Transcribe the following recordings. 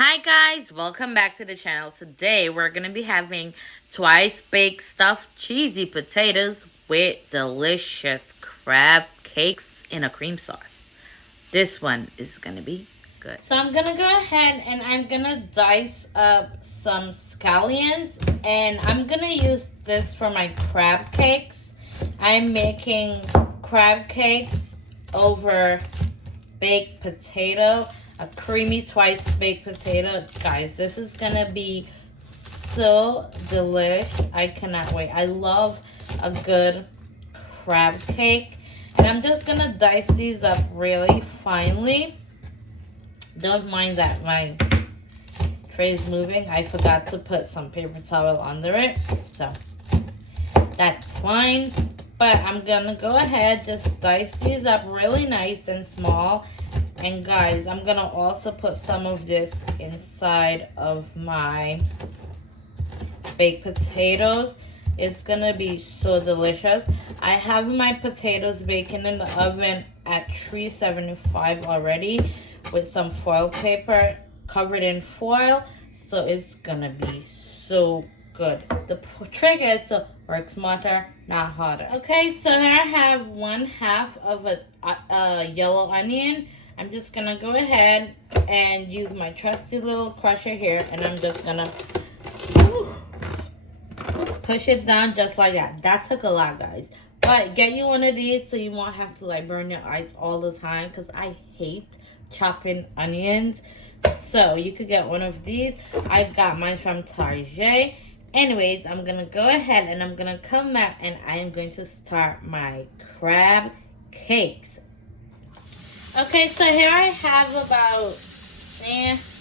Hi guys, welcome back to the channel. Today we're going to be having twice baked stuffed cheesy potatoes with delicious crab cakes in a cream sauce. This one is going to be good. So I'm going to go ahead and I'm going to dice up some scallions, and I'm going to use this for my crab cakes. I'm making crab cakes over baked potato. A creamy twice baked potato. Guys, this is gonna be so delish. I cannot wait. I love a good crab cake. And I'm just gonna dice these up really finely. Don't mind that my tray is moving. I forgot to put some paper towel under it, so that's fine. But I'm gonna go ahead, just dice these up really nice and small. And guys, I'm gonna also put some of this inside of my baked potatoes. It's gonna be so delicious. I have my potatoes baking in the oven at 375 already with some foil paper covered in foil. So it's gonna be so good. The trick is to work smarter, not harder. Okay, so here I have 1/2 of a yellow onion. I'm just gonna go ahead and use my trusty little crusher here, and I'm just gonna push it down just like that. That took a lot, guys. But get you one of these so you won't have to like burn your eyes all the time, because I hate chopping onions. So you could get one of these. I got mine from Target. Anyways, I'm gonna go ahead and I'm gonna come back and I am going to start my crab cakes. Okay, so here I have about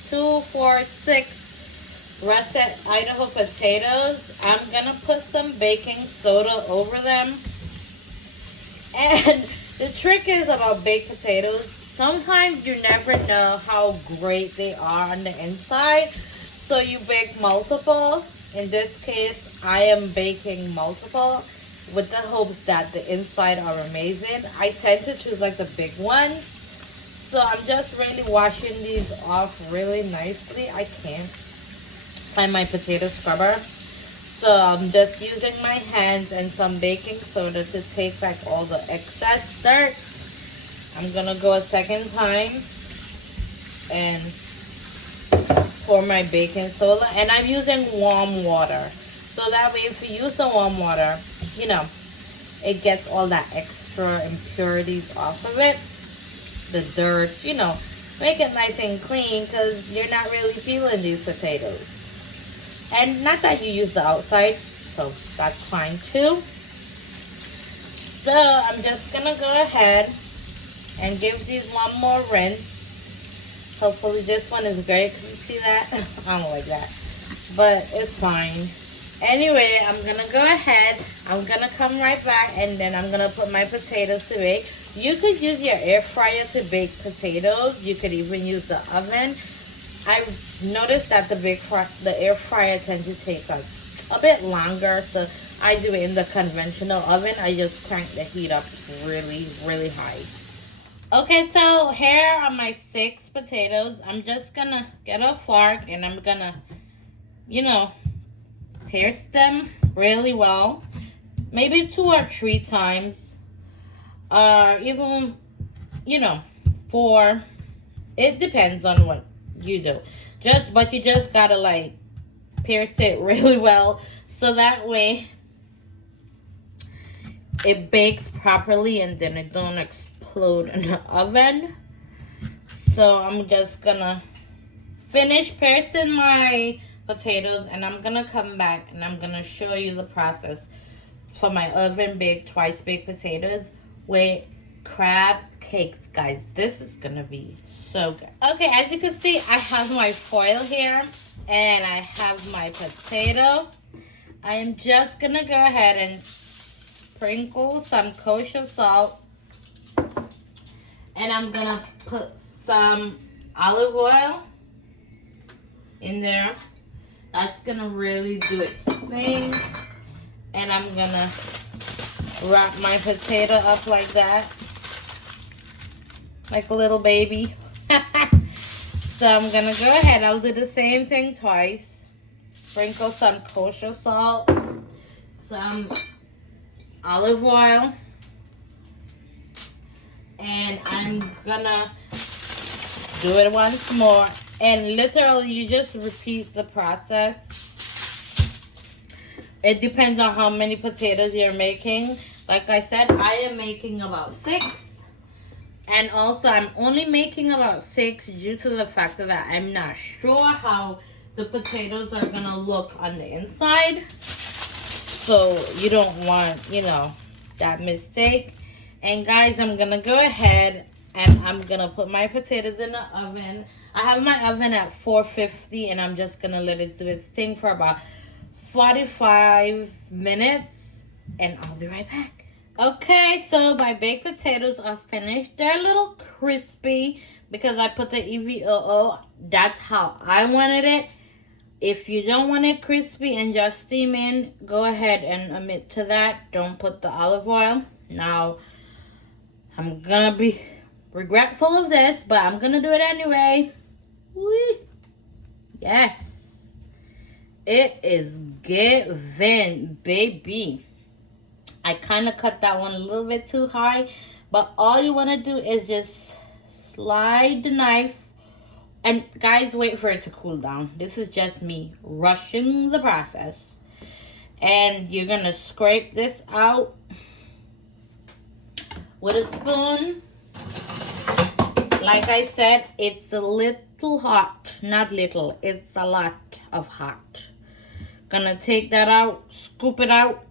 2, 4, 6 russet Idaho potatoes. I'm gonna put some baking soda over them. And the trick is about baked potatoes, sometimes you never know how great they are on the inside. So you bake multiple. In this case, I am baking multiple with the hopes that the inside are amazing. I tend to choose like the big ones. So I'm just really washing these off really nicely. I can't find my potato scrubber. So I'm just using my hands and some baking soda to take back all the excess dirt. I'm gonna go a second time and pour my baking soda. And I'm using warm water. So that way if you use the warm water, you know, it gets all that extra impurities off of it. The dirt, you know, make it nice and clean, because you're not really feeling these potatoes. And not that you use the outside, so that's fine too. So I'm just gonna go ahead and give these one more rinse. Hopefully this one is great. Can you see that? I don't like that, but it's fine. Anyway, I'm gonna go ahead, I'm gonna come right back, and then I'm gonna put my potatoes to bake. You could use your air fryer to bake potatoes. You could even use the oven. I've noticed that the air fryer tends to take a bit longer, so I do it in the conventional oven. I just crank the heat up really, really high. Okay, so here are my 6 potatoes. I'm just gonna get a fork and I'm gonna, you know, pierce them really well. Maybe 2 or 3 times. Even, you know, 4. It depends on what you do. But you just gotta like pierce it really well, so that way it bakes properly and then it don't explode in the oven. So I'm just gonna finish piercing my potatoes, and I'm gonna come back and I'm gonna show you the process for my oven baked twice baked potatoes with crab cakes. Guys, this is gonna be so good. Okay, as you can see, I have my foil here and I have my potato. I am just gonna go ahead and sprinkle some kosher salt, and I'm gonna put some olive oil in there. That's gonna really do its thing. And I'm gonna wrap my potato up like that, like a little baby. So I'm gonna go ahead. I'll do the same thing twice. Sprinkle some kosher salt, some olive oil, and I'm gonna do it once more. And literally, you just repeat the process. It depends on how many potatoes you're making. Like I said, I am making about 6. And also, I'm only making about 6 due to the fact that I'm not sure how the potatoes are going to look on the inside. So, you don't want, that mistake. And guys, I'm going to go ahead and I'm going to put my potatoes in the oven. I have my oven at 450 and I'm just going to let it do its thing for about 45 minutes, and I'll be right back. Okay, so my baked potatoes are finished. They're a little crispy because I put the EVOO. That's how I wanted it. If you don't want it crispy and just steam in, go ahead and omit to that. Don't put the olive oil. Now, I'm gonna be regretful of this, but I'm gonna do it anyway. Whee! Yes. It is given, baby. I kind of cut that one a little bit too high, but all you want to do is just slide the knife. And guys, wait for it to cool down. This is just me rushing the process. And you're going to scrape this out with a spoon. Like I said, it's a little hot. Not little, it's a lot of hot. Gonna take that out, scoop it out.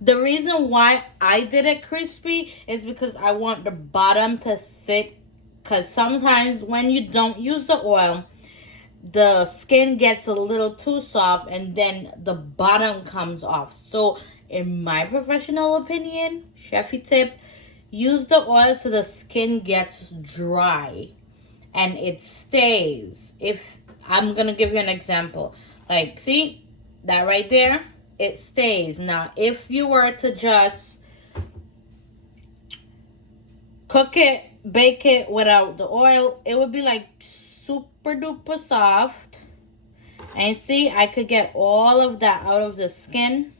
The reason why I did it crispy is because I want the bottom to sit. Because sometimes when you don't use the oil, the skin gets a little too soft and then the bottom comes off. So in my professional opinion, chefy tip, use the oil so the skin gets dry and it stays. If I'm gonna give you an example. Like, see, that right there, it stays. Now, if you were to just cook it, bake it without the oil, it would be like super duper soft. And see, I could get all of that out of the skin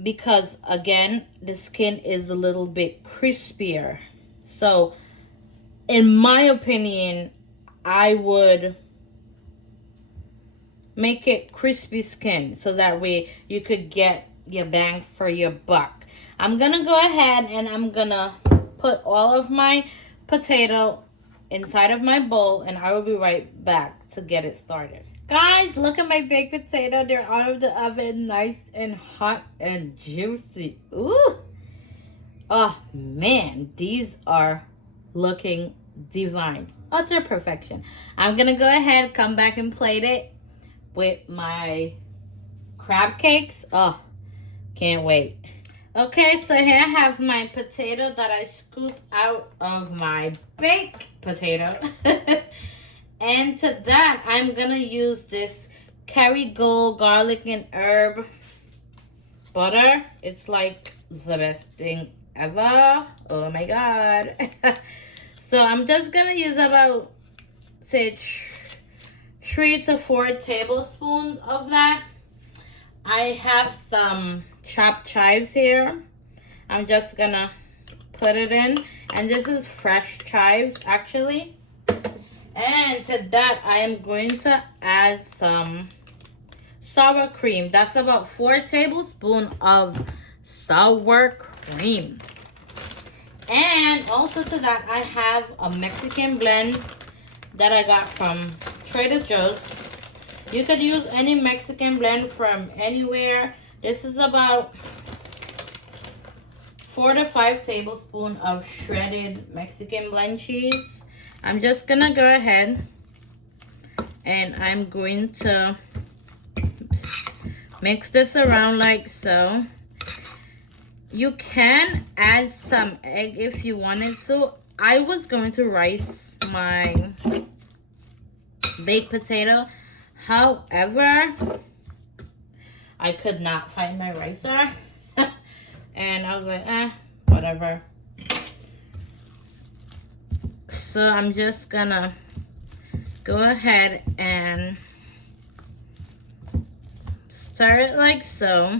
because, again, the skin is a little bit crispier. So, in my opinion, I would make it crispy skin so that way you could get your bang for your buck. I'm gonna go ahead and I'm gonna put all of my potato inside of my bowl and I will be right back to get it started. Guys, look at my baked potato. They're out of the oven, nice and hot and juicy. Ooh. Oh man, these are looking divine. Utter perfection. I'm gonna go ahead, come back and plate it with my crab cakes. Oh, can't wait. Okay, so here I have my potato that I scooped out of my baked potato. And to that, I'm gonna use this Kerry Gold garlic and herb butter. It's like the best thing ever. Oh my god. So I'm just gonna use about, say, 3 to 4 tablespoons of that. I have some chopped chives here. I'm just gonna put it in. And this is fresh chives, actually. And to that, I am going to add some sour cream. That's about 4 tablespoons of sour cream. And also to that, I have a Mexican blend that I got from Trader Joe's. You could use any Mexican blend from anywhere. This is about 4 to 5 tablespoons of shredded Mexican blend cheese. I'm just gonna go ahead and I'm going to mix this around like so. You can add some egg if you wanted to. I was going to rice my baked potato. However, I could not find my ricer. And I was like, whatever. So I'm just gonna go ahead and stir it like so.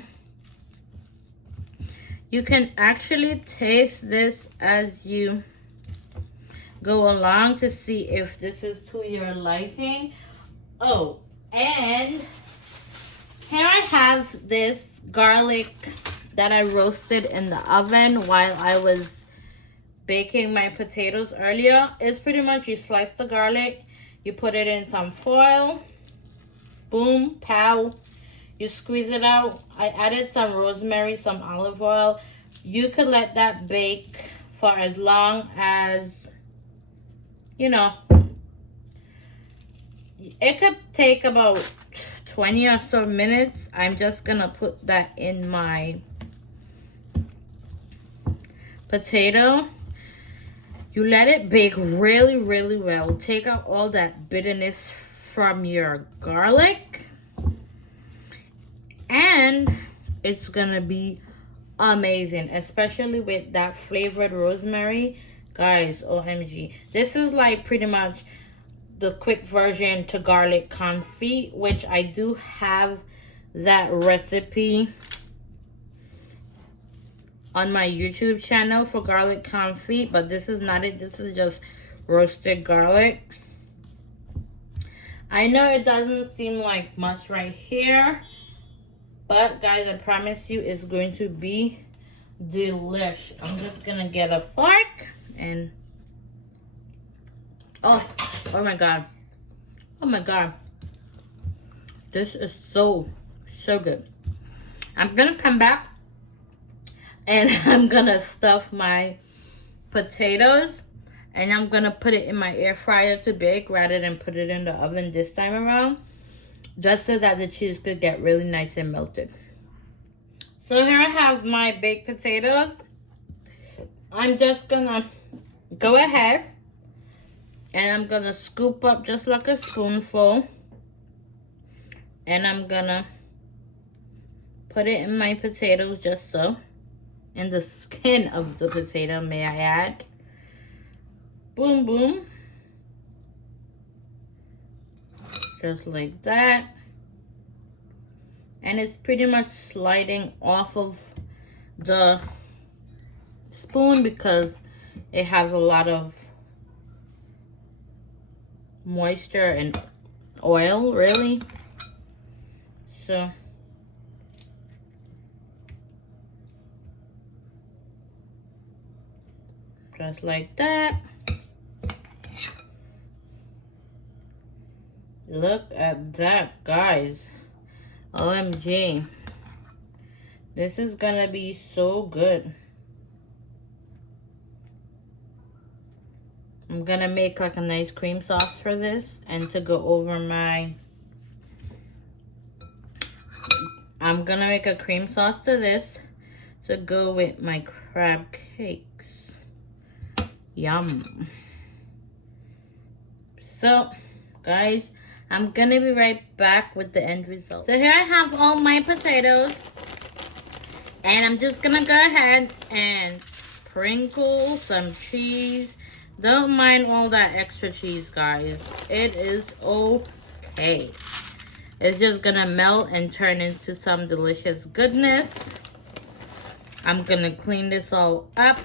You can actually taste this as you go along to see if this is to your liking. Oh, and here I have this garlic that I roasted in the oven while I was baking my potatoes earlier. It's pretty much you slice the garlic, you put it in some foil, boom, pow, you squeeze it out. I added some rosemary, some olive oil. You could let that bake for as long as, you know, it could take about 20 or so minutes. I'm just gonna put that in my potato. You let it bake really, really well. Take out all that bitterness from your garlic. And it's gonna be amazing, especially with that flavored rosemary. Guys, OMG. This is like pretty much the quick version to garlic confit, which I do have that recipe on my YouTube channel for garlic confit, but this is not it. This is just roasted garlic. I know it doesn't seem like much right here, but guys, I promise you it's going to be delish. I'm just gonna get a fork and oh my god, oh my god, this is so good. I'm gonna come back and I'm gonna stuff my potatoes and I'm gonna put it in my air fryer to bake rather than put it in the oven this time around, just so that the cheese could get really nice and melted. So here I have my baked potatoes. I'm just gonna go ahead and I'm gonna scoop up just like a spoonful, and I'm gonna put it in my potatoes just so. In the skin of the potato, may I add. Boom, boom. Just like that. And it's pretty much sliding off of the spoon because it has a lot of moisture and oil, really. So just like that. Look at that, guys. OMG. This is gonna be so good. I'm gonna make like a nice cream sauce for this, and to go over my, I'm gonna make a cream sauce to this to go with my crab cakes. Yum. So, guys, I'm gonna be right back with the end result. So here I have all my potatoes, and I'm just gonna go ahead and sprinkle some cheese. Don't mind all that extra cheese, guys. It is okay. It's just gonna melt and turn into some delicious goodness. I'm gonna clean this all up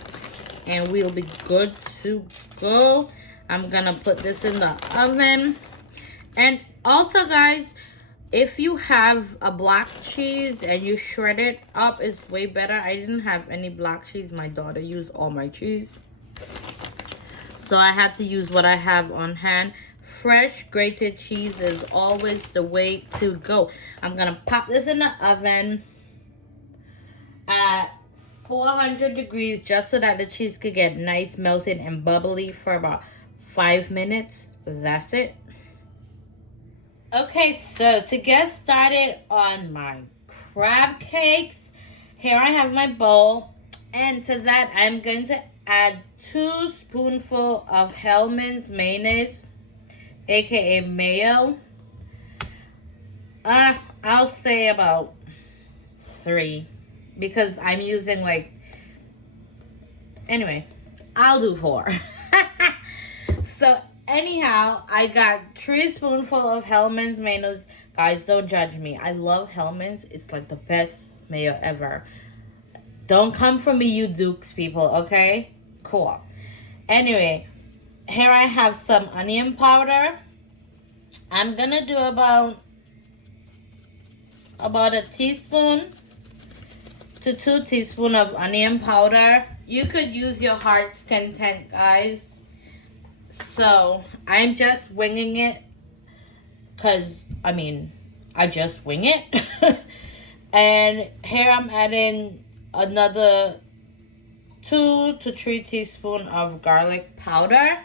and we'll be good to go. I'm gonna put this in the oven. And also, guys, if you have a black cheese and you shred it up, it's way better. I didn't have any black cheese. My daughter used all my cheese, so I had to use what I have on hand. Fresh grated cheese is always the way to go. I'm gonna pop this in the oven at 400 degrees just so that the cheese could get nice, melted, and bubbly for about 5 minutes. That's it. Okay, so to get started on my crab cakes, here I have my bowl, and to that I'm going to add 2 spoonfuls of Hellman's mayonnaise, aka mayo. I'll say about 3 because I'm using like, anyway, I'll do 4. So anyhow, I got 3 spoonful of Hellman's mayonnaise. Guys, don't judge me. I love Hellman's. It's like the best mayo ever. Don't come for me, you Dukes people, okay? Cool. Anyway, here I have some onion powder. I'm gonna do about a teaspoon to 2 teaspoons of onion powder. You could use your heart's content, guys. So I'm just winging it because I just wing it. And here I'm adding another 2 to 3 teaspoons of garlic powder.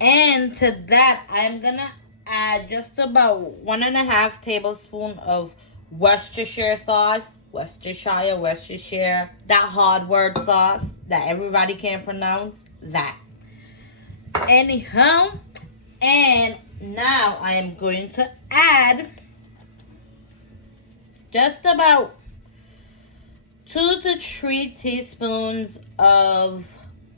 And to that, I'm gonna add just about 1.5 tablespoons of Worcestershire sauce. Worcestershire, that hard word sauce that everybody can pronounce. That. Anyhow, and now I am going to add just about 2 to 3 teaspoons of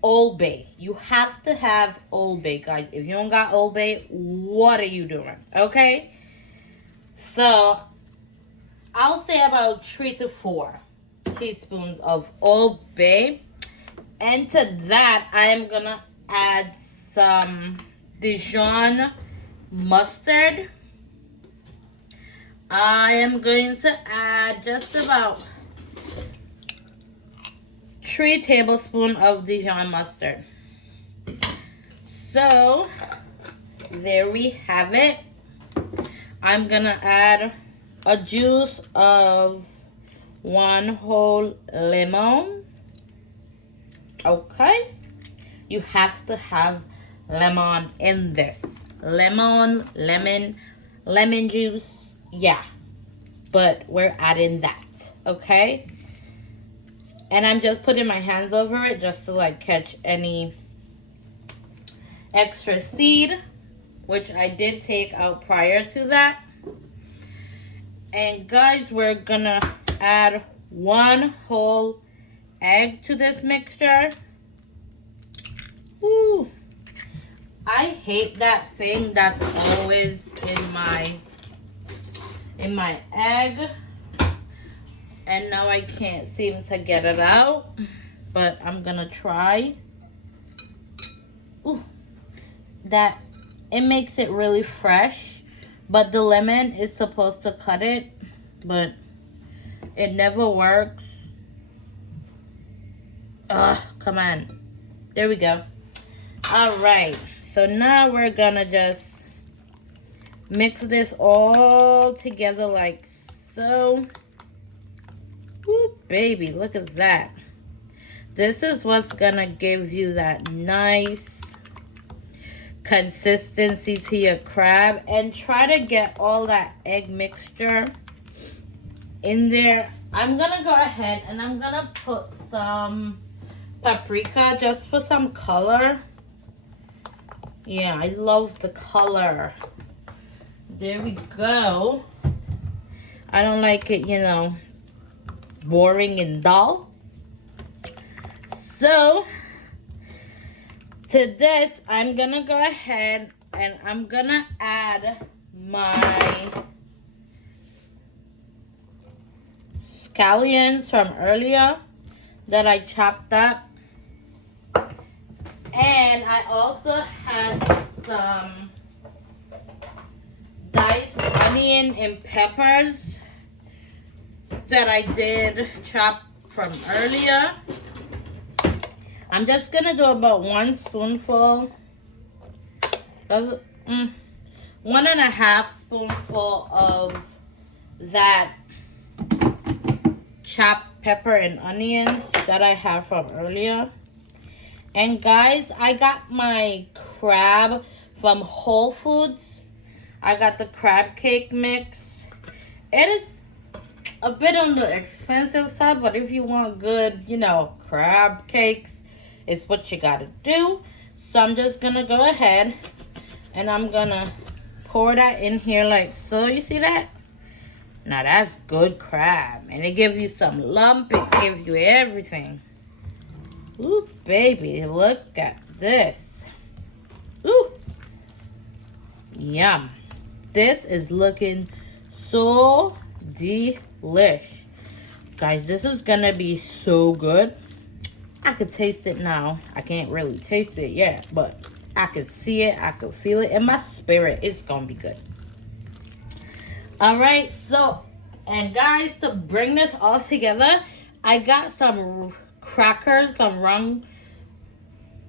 Old Bay. You have to have Old Bay, guys. If you don't got Old Bay, what are you doing? Okay? So, I'll say about 3 to 4 teaspoons of Old Bay. And to that, I am going to add some Dijon mustard. I am going to add just about 3 tablespoons of Dijon mustard. So, there we have it. I'm gonna add a juice of 1 whole lemon. Okay? You have to have lemon in this. Lemon juice. Yeah. But we're adding that. Okay? And I'm just putting my hands over it just to like catch any extra seed, which I did take out prior to that. And guys, we're gonna add 1 whole egg to this mixture. Ooh, I hate that thing that's always in my egg. And now I can't seem to get it out. But I'm gonna try. Ooh, that it makes it really fresh. But the lemon is supposed to cut it, but it never works. Ugh, come on. There we go. Alright, so now we're gonna just mix this all together like so. Ooh, baby, look at that. This is what's gonna give you that nice consistency to your crab. And try to get all that egg mixture in there. I'm gonna go ahead and I'm gonna put some paprika just for some color. Yeah, I love the color. There we go. I don't like it, you know, boring and dull. So to this, I'm gonna go ahead and I'm gonna add my scallions from earlier that I chopped up. And I also had some diced onion and peppers that I did chop from earlier. I'm just gonna do about 1 spoonful. That's 1.5 spoonful of that chopped pepper and onions that I have from earlier. And guys, I got my crab from Whole Foods. I got the crab cake mix. It is a bit on the expensive side, but if you want good, you know, crab cakes, it's what you gotta do. So I'm just gonna go ahead and I'm gonna pour that in here like so. You see that? Now that's good crab. And it gives you some lump. It gives you everything. Ooh, baby, look at this. Ooh, yum. This is looking so delish. Guys, this is gonna be so good. I could taste it now. I can't really taste it yet, but I could see it. I could feel it in my spirit. It's gonna be good. All right, so, and guys, to bring this all together, I got some crackers, some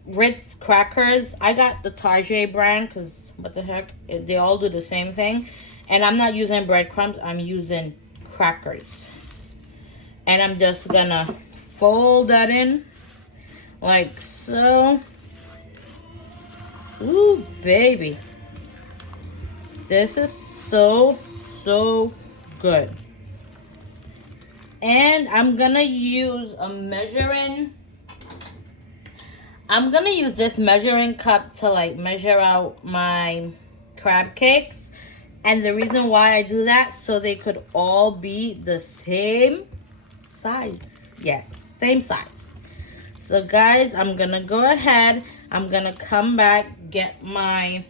Ritz crackers. I got the Target brand because what the heck, they all do the same thing. And I'm not using breadcrumbs, I'm using crackers. And I'm just gonna fold that in like so. Ooh, baby. This is so good. And I'm gonna use this measuring cup to like measure out my crab cakes. And the reason why I do that, so they could all be the same size. Yes, same size. So guys, I'm gonna go ahead. I'm gonna come back, get my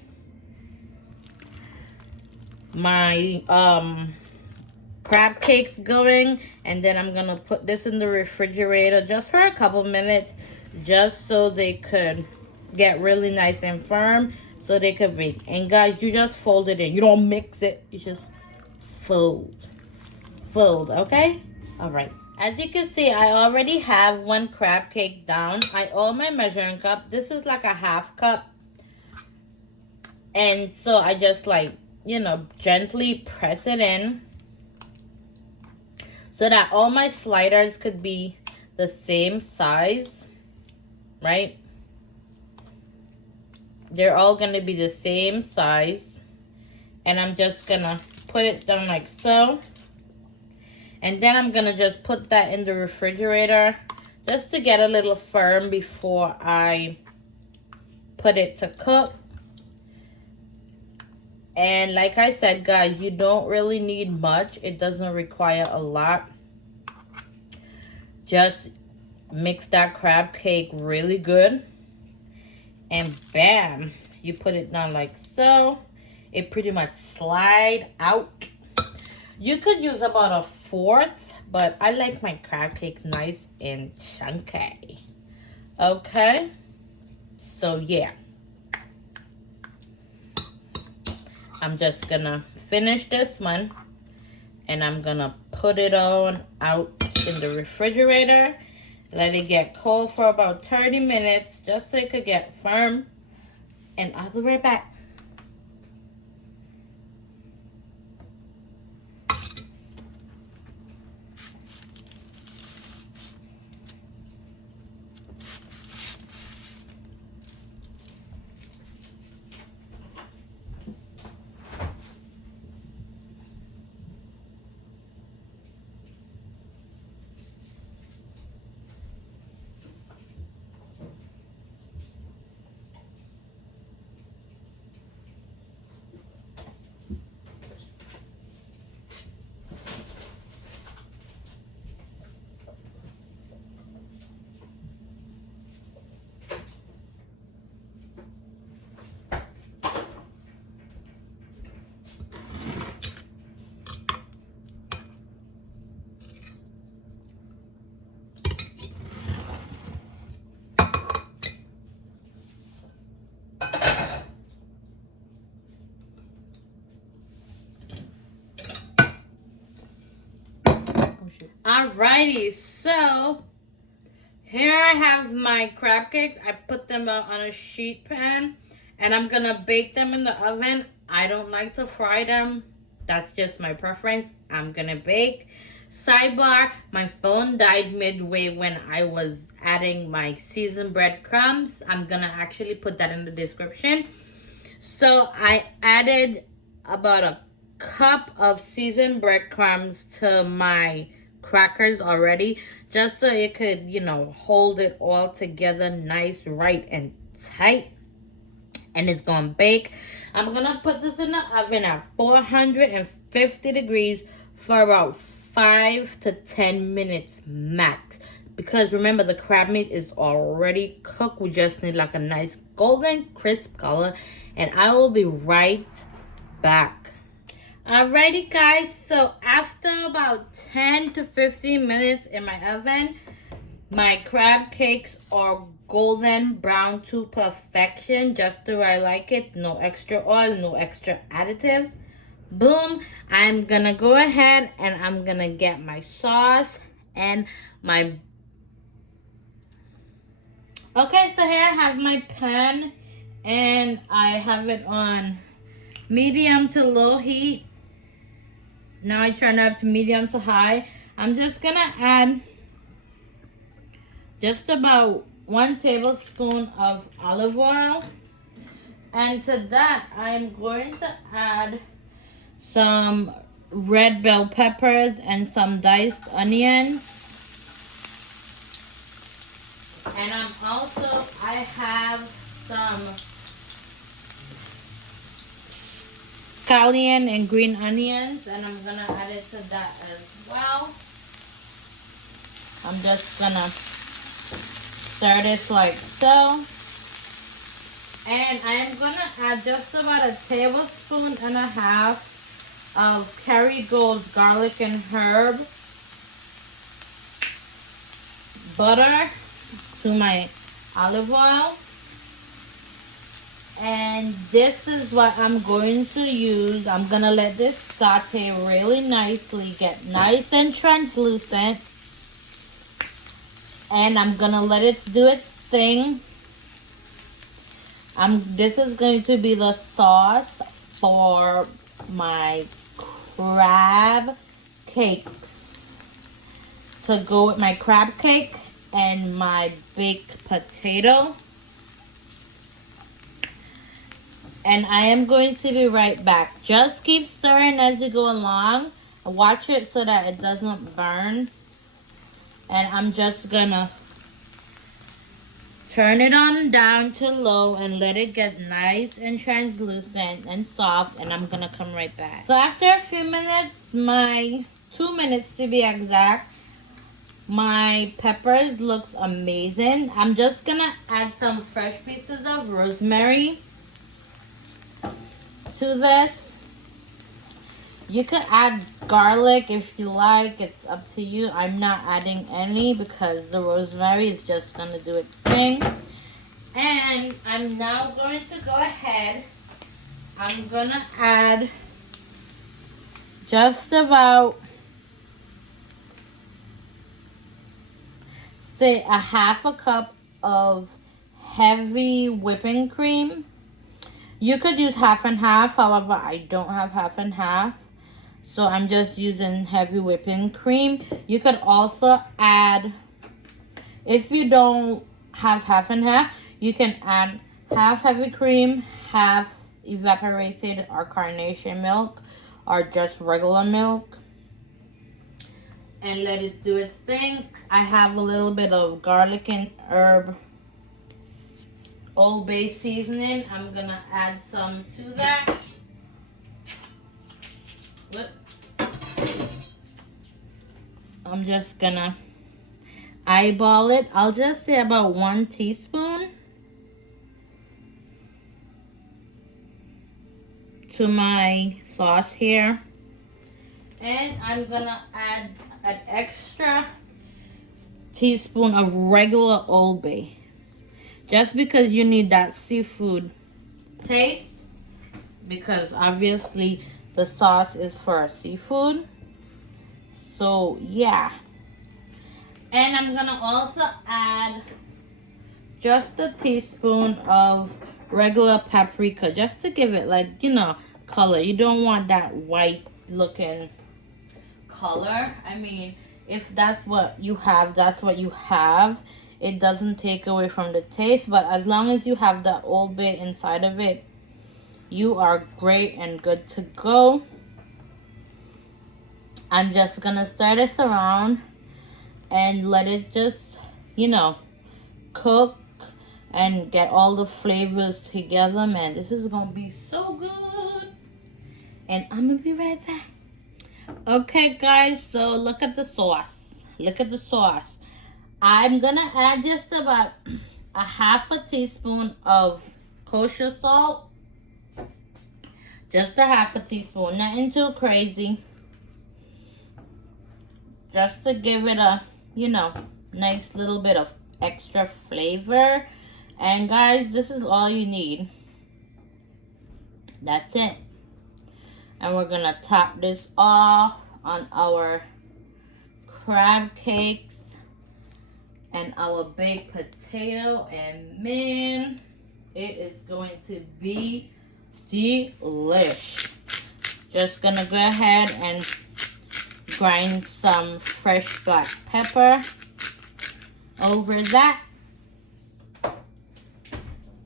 crab cakes going, and then I'm gonna put this in the refrigerator just for a couple minutes, just so they could get really nice and firm, so they could bake. And guys, you just fold it in. You don't mix it. You just fold, okay? All right. As you can see, I already have one crab cake down. I oil my measuring cup. This is like a half cup. And so I just like, you know, gently press it in so that all my sliders could be the same size, right? They're all gonna be the same size. And I'm just gonna put it down like so. And then I'm gonna just put that in the refrigerator just to get a little firm before I put it to cook. And like I said, guys, you don't really need much. It doesn't require a lot. Just mix that crab cake really good. And bam, you put it down like so. It pretty much slide out. You could use about a fourth, but I like my crab cakes nice and chunky. Okay? So yeah. I'm just gonna finish this one, and I'm gonna put it on out in the refrigerator. Let it get cold for about 30 minutes just so it could get firm. And I'll be right back. Alrighty, so here I have my crab cakes. I put them out on a sheet pan, and I'm gonna bake them in the oven. I don't like to fry them. That's just my preference. I'm gonna bake. Sidebar, my phone died midway when I was adding my seasoned breadcrumbs. I'm gonna actually put that in the description. So I added about a cup of seasoned breadcrumbs to my crackers already, just so it could, you know, hold it all together nice, right, and tight. And it's gonna bake. I'm gonna put this in the oven at 450 degrees for about 5 to 10 minutes max. because remember the crab meat is already cooked. We just need like a nice golden crisp color, and I will be right back. Alrighty guys, so after about 10 to 15 minutes in my oven, my crab cakes are golden brown to perfection, just the way I like it. No extra oil, no extra additives. Boom. I'm gonna go ahead and I'm gonna get my sauce and my... Okay, so here I have my pan and I have it on medium to low heat. Now I turn up to medium to high. I'm just gonna add just about 1 tablespoon of olive oil. And to that, I'm going to add some red bell peppers and some diced onions. And I have some scallion and green onions, and I'm gonna add it to that as well. I'm just gonna stir this like so. And I am gonna add just about 1.5 tablespoons of Kerry Gold's garlic and herb butter to my olive oil. And this is what I'm going to use. I'm gonna let this saute really nicely, get nice and translucent. And I'm gonna let it do its thing. This is going to be the sauce for my crab cakes to go with my crab cake and my baked potato. And I am going to be right back. Just keep stirring as you go along. Watch it so that it doesn't burn. And I'm just gonna turn it on down to low and let it get nice and translucent and soft, and I'm gonna come right back. So after a few minutes, 2 minutes to be exact, my peppers looks amazing. I'm just gonna add some fresh pieces of rosemary to this. You could add garlic if you like, it's up to you. I'm not adding any because the rosemary is just gonna do its thing. And I'm now going to go ahead, I'm gonna add just about, say, 1/2 cup of heavy whipping cream. You could use 1/2 and 1/2, however I don't have 1/2 and 1/2. So I'm just using heavy whipping cream. You could also add, if you don't have 1/2 and 1/2, you can add 1/2 heavy cream, 1/2 evaporated or carnation milk, or just regular milk. And let it do its thing. I have a little bit of garlic and herb Old Bay seasoning. I'm gonna add some to that. I'm just gonna eyeball it. I'll just say about 1 teaspoon to my sauce here. And I'm gonna add an extra teaspoon of regular Old Bay, just because you need that seafood taste, because obviously the sauce is for seafood. So yeah. And I'm gonna also add just a teaspoon of regular paprika, just to give it, like, you know, color. You don't want that white looking color. I mean, if that's what you have, that's what you have. It doesn't take away from the taste, but as long as you have the Old Bay inside of it, you are great and good to go. I'm just gonna stir this around and let it just, you know, cook and get all the flavors together. Man, this is gonna be so good. And I'm gonna be right back. Okay guys, so look at the sauce. Look at the sauce. I'm gonna add just about a half a teaspoon of kosher salt. Just a half a teaspoon, nothing too crazy. Just to give it a, you know, nice little bit of extra flavor. And guys, this is all you need. That's it. And we're gonna top this off on our crab cakes and our baked potato. And man, it is going to be delish. Just gonna go ahead and grind some fresh black pepper over that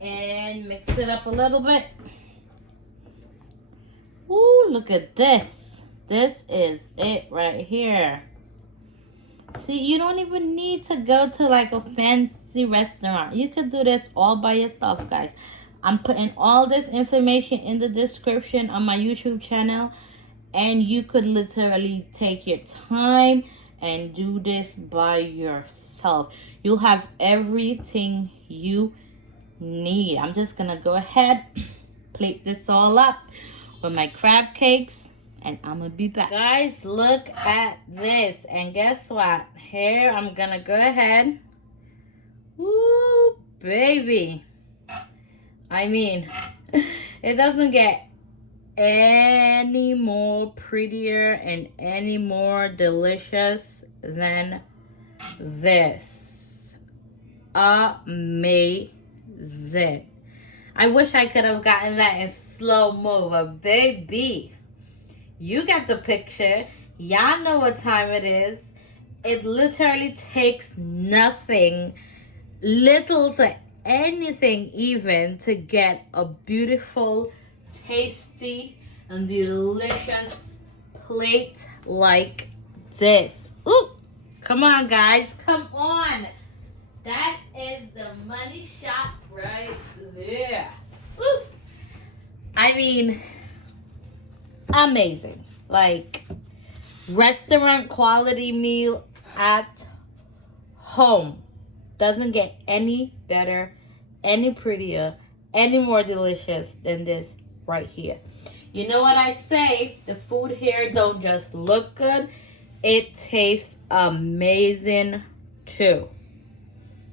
and mix it up a little bit. Ooh, look at this. This is it right here. See, you don't even need to go to like a fancy restaurant. You could do this all by yourself, guys. I'm putting all this information in the description on my YouTube channel. And you could literally take your time and do this by yourself. You'll have everything you need. I'm just going to go ahead, plate this all up with my crab cakes. And I'm going to be back. Guys, look at this. And guess what? Here, I'm going to go ahead. Woo, baby. I mean, it doesn't get any more prettier and any more delicious than this. Amazing. I wish I could have gotten that in slow-mo, but baby, you got the picture. Y'all know what time it is. It literally takes nothing, little to anything even, to get a beautiful, tasty and delicious plate like this. Ooh, come on guys, come on. That is the money shot right there. Ooh. I mean, amazing. Like restaurant quality meal at home. Doesn't get any better, any prettier, any more delicious than this right here. You know what I say? The food here don't just look good, it tastes amazing too.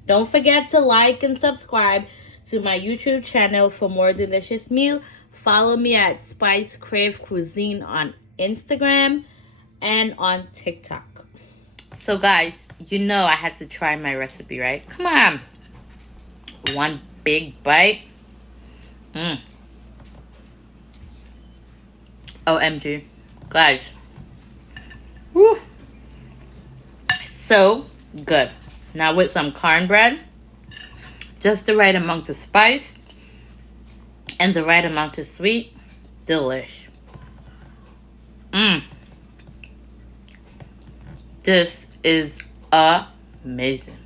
Don't forget to like and subscribe to my YouTube channel for more delicious meal. Follow me at Spice Crave Cuisine on Instagram and on TikTok. So guys, you know I had to try my recipe, right? Come on. One big bite. OMG. Guys. Woo. So good. Now with some cornbread. Just the right amount of spice. And the right amount of sweet. Delish. This is amazing.